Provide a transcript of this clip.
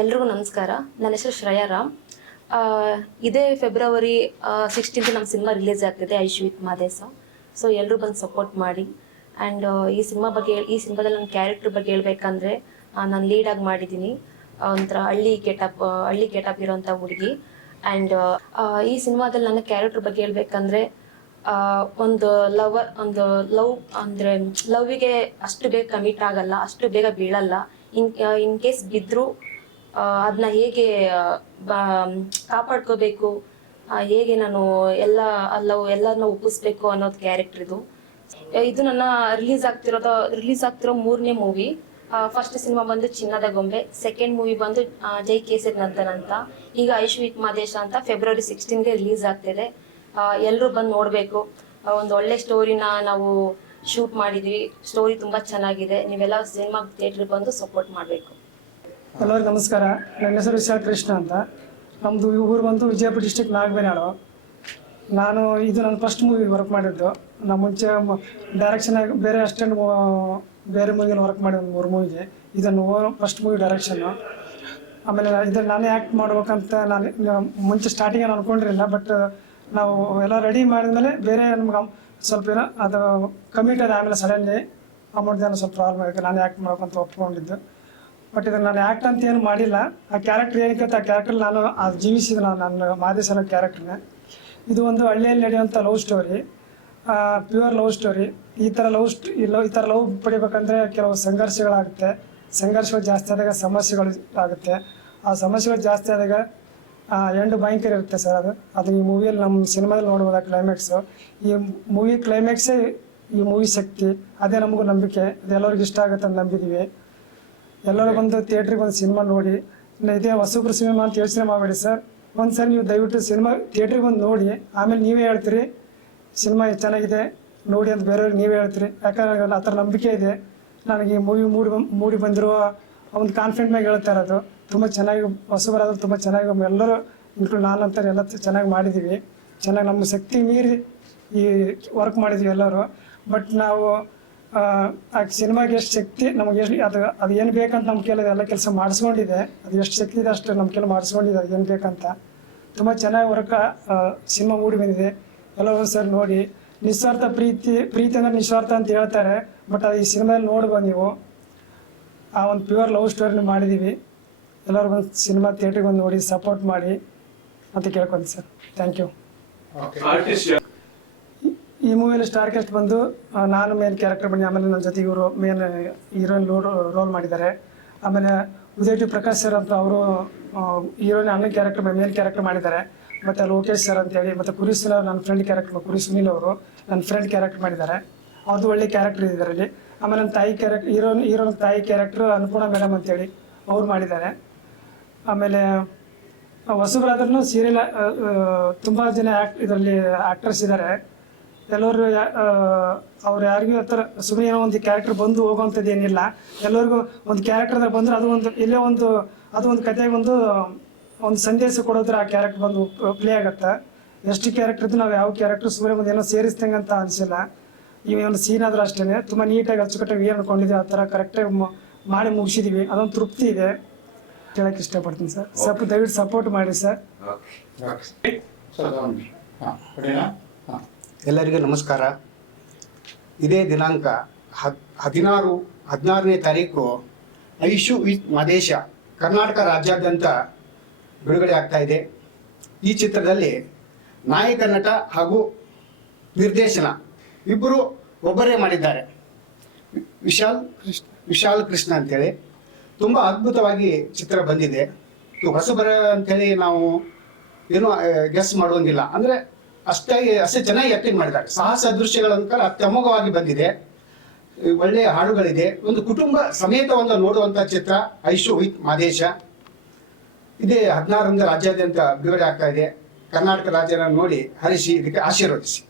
ಎಲ್ರಿಗೂ ನಮಸ್ಕಾರ. ನನ್ನ ಹೆಸರು ಶ್ರೇಯಾ ರಾಮ್. ಇದೇ ಫೆಬ್ರವರಿ ಸಿಕ್ಸ್ಟೀನ್ತ್ ನಮ್ಮ ಸಿನಿಮಾ ರಿಲೀಸ್ ಆಗ್ತಿದೆ ಐಶು ವಿತ್ ಮಾದೇಶ ಸೊ ಎಲ್ಲರೂ ಬಂದು ಸಪೋರ್ಟ್ ಮಾಡಿ. ಆ್ಯಂಡ್ ಈ ಸಿನಿಮಾ ಬಗ್ಗೆ ಈ ಸಿನಿಮಾದಲ್ಲಿ ನನ್ನ ಕ್ಯಾರೆಕ್ಟರ್ ಬಗ್ಗೆ ಹೇಳ್ಬೇಕಂದ್ರೆ ನಾನು ಲೀಡಾಗಿ ಮಾಡಿದ್ದೀನಿ. ಒಂಥರ ಹಳ್ಳಿ ಕೆಟಪ್ ಹಳ್ಳಿ ಕೆಟಪ್ ಇರೋಂಥ ಹುಡುಗಿ. ಆ್ಯಂಡ್ ಈ ಸಿನಿಮಾದಲ್ಲಿ ನನ್ನ ಕ್ಯಾರೆಕ್ಟರ್ ಬಗ್ಗೆ ಹೇಳ್ಬೇಕಂದ್ರೆ ಒಂದು ಲವರ್ ಒಂದು ಲವ್ ಅಂದರೆ ಲವ್ಗೆ ಅಷ್ಟು ಬೇಗ ಕಮಿಟ್ ಆಗಲ್ಲ, ಅಷ್ಟು ಬೇಗ ಬೀಳಲ್ಲ. ಇನ್ ಇನ್ ಕೇಸ್ ಬಿದ್ದರೂ ಅದನ್ನ ಹೇಗೆ ಕಾಪಾಡ್ಕೋಬೇಕು ಹೇಗೆ ನಾನು ಎಲ್ಲ, ಅಲ್ಲ ಎಲ್ಲರನ್ನ ಒಪ್ಪಿಸ್ಬೇಕು ಅನ್ನೋದು ಕ್ಯಾರೆಕ್ಟರ್ ಇದು. ಇದು ನನ್ನ ರಿಲೀಸ್ ಆಗ್ತಿರೋದು ರಿಲೀಸ್ ಆಗ್ತಿರೋ ಮೂರನೇ ಮೂವಿ ಫಸ್ಟ್ ಸಿನಿಮಾ ಬಂದು ಚಿನ್ನದ ಗೊಂಬೆ ಸೆಕೆಂಡ್ ಮೂವಿ ಬಂದು ಜೈ ಕೇಸರಿ ನಂದನ್ ಅಂತ. ಈಗ ಐಶ್ವಿಕ್ ಮಾದೇಶ ಅಂತ ಫೆಬ್ರವರಿ ಸಿಕ್ಸ್ಟೀನ್ಗೆ ರಿಲೀಸ್ ಆಗ್ತಿದೆ. ಎಲ್ಲರೂ ಬಂದು ನೋಡಬೇಕು. ಒಂದು ಒಳ್ಳೆ ಸ್ಟೋರಿನ ನಾವು ಶೂಟ್ ಮಾಡಿದ್ವಿ. ಸ್ಟೋರಿ ತುಂಬಾ ಚೆನ್ನಾಗಿದೆ. ನೀವೆಲ್ಲ ಸಿನಿಮಾ ಥಿಯೇಟರ್ ಬಂದು ಸಪೋರ್ಟ್ ಮಾಡಬೇಕು. ಎಲ್ಲರಿಗೂ ನಮಸ್ಕಾರ. ನನ್ನ ಹೆಸರು ವಿಶಾಲ್ ಕೃಷ್ಣ ಅಂತ. ನಮ್ಮದು ಊರು ಬಂದು ವಿಜಯಪುರ ಡಿಸ್ಟಿಕ್ ನಾಗಬೇನಾಳು ನಾನು ಇದು ನನ್ನ ಫಸ್ಟ್ ಮೂವಿ ವರ್ಕ್ ಮಾಡಿದ್ದು. ನಾನು ಮುಂಚೆ ಡೈರೆಕ್ಷನ್ ಆಗಿ ಬೇರೆ ಅಷ್ಟೆಂಡ್ ಬೇರೆ ಮೂವಿಯಲ್ಲಿ ವರ್ಕ್ ಮಾಡಿದ ಮೂರು ಮೂವಿಗೆ ಇದನ್ನು ಫಸ್ಟ್ ಮೂವಿ ಡೈರೆಕ್ಷನ್ನು ಆಮೇಲೆ ಇದನ್ನು ನಾನೇ ಆ್ಯಕ್ಟ್ ಮಾಡ್ಬೇಕಂತ ನಾನು ಮುಂಚೆ ಸ್ಟಾರ್ಟಿಂಗ್ ಏನು ಅನ್ಕೊಂಡಿರಲಿಲ್ಲ ಬಟ್ ನಾವು ಎಲ್ಲ ರೆಡಿ ಮಾಡಿದ್ಮೇಲೆ ಬೇರೆ ನಮ್ಗೆ ಸ್ವಲ್ಪ ಏನೋ ಅದು ಕಮಿಟ್ ಆದ ಆಮೇಲೆ ಸಡನ್ಲಿ ಅಮೌಂಟ್ ಏನೋ ಸ್ವಲ್ಪ ಪ್ರಾಬ್ಲಮ್ ಆಗಿದೆ ನಾನು ಆ್ಯಕ್ಟ್ ಮಾಡ್ಬೇಕಂತ ಒಪ್ಕೊಂಡಿದ್ದು. ಬಟ್ ಇದನ್ನು ನಾನು ಆ್ಯಕ್ಟ್ ಅಂತ ಏನು ಮಾಡಿಲ್ಲ. ಆ ಕ್ಯಾರೆಕ್ಟರ್ ಏನಕ್ಕೆ ಆ ಕ್ಯಾರೆಕ್ಟರ್ ನಾನು ಜೀವಿಸಿದ ನಾನು, ನನ್ನ ಮಾದೇಶ್ ಅನ್ನೋ ಕ್ಯಾರೆಕ್ಟರ್ನ ಇದು ಒಂದು ಹಳ್ಳಿಯಲ್ಲಿ ನಡೆಯುವಂಥ love story pure love story ಈ ಥರ ಲವ್ ಸ್ಟ್ ಲವ್ ಈ ಥರ ಲವ್ ಪಡಿಬೇಕಂದ್ರೆ ಕೆಲವು ಸಂಘರ್ಷಗಳಾಗುತ್ತೆ. ಸಂಘರ್ಷಗಳು ಜಾಸ್ತಿ ಆದಾಗ ಸಮಸ್ಯೆಗಳು ಆಗುತ್ತೆ. ಆ ಸಮಸ್ಯೆಗಳು ಜಾಸ್ತಿ ಆದಾಗ ಎಂಡು ಭಯಂಕರ ಇರುತ್ತೆ ಸರ್ ಅದು. ಅದು ಈ ಮೂವಿಯಲ್ಲಿ ನಮ್ಮ ಸಿನಿಮಾದಲ್ಲಿ ನೋಡ್ಬೋದು ಆ ಕ್ಲೈಮ್ಯಾಕ್ಸು ಈ ಮೂವಿ ಕ್ಲೈಮ್ಯಾಕ್ಸೇ ಈ ಮೂವಿ ಶಕ್ತಿ, ಅದೇ ನಮಗೂ ನಂಬಿಕೆ. ಅದೆಲ್ಲರಿಗೂ ಇಷ್ಟ ಆಗುತ್ತೆ ಅಂತ ನಂಬಿದ್ದೀವಿ ಎಲ್ಲರೂ ಬಂದು ಥಿಯೇಟ್ರಿಗೆ ಬಂದು ಸಿನಿಮಾ ನೋಡಿ. ಇನ್ನು ಇದೇ ಹೊಸಬ್ರು ಸಿನಿಮಾ ಅಂತ ಯೋಚನೆ ಮಾಡಬೇಡಿ ಸರ್ ಒಂದು ಸರಿ ನೀವು ದಯವಿಟ್ಟು ಸಿನಿಮಾ ಥಿಯೇಟ್ರಿಗೆ ಬಂದು ನೋಡಿ. ಆಮೇಲೆ ನೀವೇ ಹೇಳ್ತೀರಿ ಸಿನಿಮಾ ಚೆನ್ನಾಗಿದೆ, ನೋಡಿ ಅಂತ ಬೇರೆಯವ್ರಿಗೆ ನೀವೇ ಹೇಳ್ತೀರಿ. ಯಾಕಂದ್ರೆ ಆ ಥರ ನಂಬಿಕೆ ಇದೆ. ನನಗೆ ಈ ಮೂವಿ ಮೂಡಿ ಮೂಡಿ ಬಂದಿರುವ ಒಂದು ಕಾನ್ಫಿಡೆಂಟ್ ಮ್ಯಾಗ ಹೇಳ್ತಾ ಇರೋದು. ತುಂಬ ಚೆನ್ನಾಗಿ ಹೊಸಬರಾದ್ರು ತುಂಬ ಚೆನ್ನಾಗಿ ಎಲ್ಲರೂ ಇನ್ಕ್ಲೂಡ್ ನಾನು ಅಂತ ಎಲ್ಲ ಚೆನ್ನಾಗಿ ಮಾಡಿದ್ದೀವಿ ಚೆನ್ನಾಗಿ ನಮ್ಮ ಶಕ್ತಿ ಮೀರಿ ಈ ವರ್ಕ್ ಮಾಡಿದ್ವಿ ಎಲ್ಲರೂ. ಬಟ್ ನಾವು ಆ, ಸಿನಿಮಾಗೆ ಎಷ್ಟು ಶಕ್ತಿ ನಮಗೆ ಎಷ್ಟು ಅದು ಅದು ಏನು ಬೇಕಂತ ನಮ್ಮ ಕೇಳಿದೆ ಎಲ್ಲ ಕೆಲಸ ಮಾಡಿಸ್ಕೊಂಡಿದೆ. ಅದು ಎಷ್ಟು ಶಕ್ತಿ ಇದೆ ಅಷ್ಟು ನಮ್ಮ ಕೆಲ ಮಾಡಿಸ್ಕೊಂಡಿದೆ ಅದು ಏನು ಬೇಕಂತ. ತುಂಬ ಚೆನ್ನಾಗಿ ವರ್ಕ ಸಿನಿಮಾ ಮೂಡಿ ಬಂದಿದೆ. ಎಲ್ಲರೂ ಸರ್ ನೋಡಿ. ನಿಸ್ವಾರ್ಥ ಪ್ರೀತಿ ಪ್ರೀತಿ ಅಂದ್ರೆ ನಿಸ್ವಾರ್ಥ ಅಂತ ಹೇಳ್ತಾರೆ. ಬಟ್ ಅದು ಈ ಸಿನಿಮಾದಲ್ಲಿ ನೋಡ್ಬೋದು ನೀವು. ಆ ಒಂದು ಪ್ಯೂರ್ ಲವ್ ಸ್ಟೋರಿನ ಮಾಡಿದ್ದೀವಿ ಎಲ್ಲರೂ ಬಂದು ಸಿನಿಮಾ ಥಿಯೇಟ್ರಿಗೆ ಬಂದು ನೋಡಿ ಸಪೋರ್ಟ್ ಮಾಡಿ ಅಂತ ಕೇಳ್ಕೊಂತೀನಿ ಸರ್. ಥ್ಯಾಂಕ್ ಯು ಈ ಮೂವಿಯಲ್ಲಿ ಸ್ಟಾರ್ ಕ್ಯಾಸ್ಟ್ ಬಂದು ನಾನು ಮೇನ್ ಕ್ಯಾರೆಕ್ಟರ್ ಬಂದು ಆಮೇಲೆ ನನ್ನ ಜೊತೆ ಇವರು ಮೇನ್ ಹೀರೋಯಿನ್ ರೋಲ್ ಮಾಡಿದ್ದಾರೆ. ಆಮೇಲೆ ಉದಯ ಟಿ ಪ್ರಕಾಶ್ ಸರ್ ಅಂತ ಅವರು ಹೀರೋಯಿನ್ ಅಣ್ಣ ಕ್ಯಾರೆಕ್ಟರ್ ಮೇನ್ ಕ್ಯಾರೆಕ್ಟರ್ ಮಾಡಿದ್ದಾರೆ. ಮತ್ತು ಲೋಕೇಶ್ ಸರ್ ಅಂತೇಳಿ, ಮತ್ತು ಕುರಿ ಸರ್ ನನ್ನ ಫ್ರೆಂಡ್ ಕ್ಯಾರೆಕ್ಟರ್ ಕುರಿ ಸುನೀಲ್ ಅವರು ನನ್ನ ಫ್ರೆಂಡ್ ಕ್ಯಾರೆಕ್ಟರ್ ಮಾಡಿದ್ದಾರೆ. ಅವ್ರದ್ದು ಒಳ್ಳೆ ಕ್ಯಾರೆಕ್ಟರ್ ಇದೆ ಇದರಲ್ಲಿ. ಆಮೇಲೆ ನನ್ನ ತಾಯಿ ಕ್ಯಾರೆಕ್ಟರ್ ಹೀರೋನ್ ಹೀರೋನ್ ತಾಯಿ ಕ್ಯಾರೆಕ್ಟರ್ ಅನ್ನಪೂರ್ಣ ಮೇಡಮ್ ಅಂತೇಳಿ ಅವ್ರು ಮಾಡಿದ್ದಾರೆ. ಆಮೇಲೆ ಹೊಸಬರಾದ್ರೂ ಸೀರಿಯಲ್ ತುಂಬ ಜನ ಆ್ಯಕ್ಟ್ ಇದರಲ್ಲಿ ಆ್ಯಕ್ಟರ್ಸ್ ಇದ್ದಾರೆ. ಎಲ್ಲರೂ ಅವ್ರು ಯಾರಿಗೂ ಆ ಥರ ಸುಮ್ಮನೆ ಏನೋ ಒಂದು ಕ್ಯಾರೆಕ್ಟರ್ ಬಂದು ಹೋಗೋವಂಥದ್ದು ಏನಿಲ್ಲ. ಎಲ್ಲರಿಗೂ ಒಂದು ಕ್ಯಾರೆಕ್ಟರ್ ಬಂದ್ರೆ ಅದು ಒಂದು ಇಲ್ಲೇ ಒಂದು ಅದು ಒಂದು ಕಥೆಗೆ ಒಂದು ಒಂದು ಸಂದೇಶ ಕೊಡೋದ್ರ ಆ ಕ್ಯಾರೆಕ್ಟರ್ ಬಂದು ಪ್ಲೇ ಆಗುತ್ತೆ. ಎಷ್ಟು ಕ್ಯಾರೆಕ್ಟರ್ ಇದ್ದು ನಾವು ಯಾವ ಕ್ಯಾರೆಕ್ಟರ್ ಸುಮ್ಮನೆ ಒಂದು ಏನೋ ಸೇರಿಸ್ದಂಗೆ ಅಂತ ಅನಿಸಿಲ್ಲ. ಒಂದು ಸೀನ್ ಆದರೂ ಅಷ್ಟೇ ತುಂಬ ನೀಟಾಗಿ ಅಚ್ಚುಕಟ್ಟಾಗಿ ಏನು ಅನ್ಕೊಂಡಿದ್ದೀವಿ ಆ ಥರ ಕರೆಕ್ಟಾಗಿ ಮಾಡಿ ಮುಗಿಸಿದ್ದೀವಿ ಅದೊಂದು ತೃಪ್ತಿ ಇದೆ. ಕೇಳಕ್ಕೆ ಇಷ್ಟಪಡ್ತೀನಿ ಸರ್. ಸ್ವಲ್ಪ ದಯವಿಟ್ಟು ಸಪೋರ್ಟ್ ಮಾಡಿ ಸರ್. ಎಲ್ಲರಿಗೂ ನಮಸ್ಕಾರ. ಇದೇ ದಿನಾಂಕ ಹದ್, ಹದಿನಾರು, ಹದಿನಾರನೇ ತಾರೀಕು ಐಶು ವಿತ್ ಮದೇಶ ಕರ್ನಾಟಕ ರಾಜ್ಯಾದ್ಯಂತ ಬಿಡುಗಡೆ ಆಗ್ತಾ ಇದೆ. ಈ ಚಿತ್ರದಲ್ಲಿ ನಾಯಕ ನಟ ಹಾಗೂ ನಿರ್ದೇಶನ ಇಬ್ಬರು ಒಬ್ಬರೇ ಮಾಡಿದ್ದಾರೆ. ವಿಶಾಲ್ ಕೃಷ್ಣ ವಿಶಾಲ್ ಕೃಷ್ಣ ಅಂತೇಳಿ. ತುಂಬ ಅದ್ಭುತವಾಗಿ ಚಿತ್ರ ಬಂದಿದೆ. ಹೊಸಬರ ಅಂತೇಳಿ ನಾವು ಏನೂ ಗೆಸ್ ಮಾಡುವಂಗಿಲ್ಲ. ಅಂದರೆ ಅಷ್ಟಾಗಿ ಅಷ್ಟೇ ಚೆನ್ನಾಗಿ ಆಕ್ಟಿಂಗ್ ಮಾಡಿದ್ದಾರೆ. ಸಾಹಸ ದೃಶ್ಯಗಳಂತ ಅತ್ಯಮೋಘವಾಗಿ ಬಂದಿದೆ. ಒಳ್ಳೆಯ ಹಾಡುಗಳಿದೆ. ಒಂದು ಕುಟುಂಬ ಸಮೇತವನ್ನು ನೋಡುವಂತಹ ಚಿತ್ರ ಐಶು ವಿತ್ ಮಾದೇಶ. ಇದೇ ಹದಿನಾರರಿಂದ ರಾಜ್ಯಾದ್ಯಂತ ಬಿಡುಗಡೆ ಆಗ್ತಾ ಇದೆ. ಕರ್ನಾಟಕ ರಾಜ್ಯನ ನೋಡಿ ಹರಿಸಿ ಇದಕ್ಕೆ ಆಶೀರ್ವದಿಸಿ.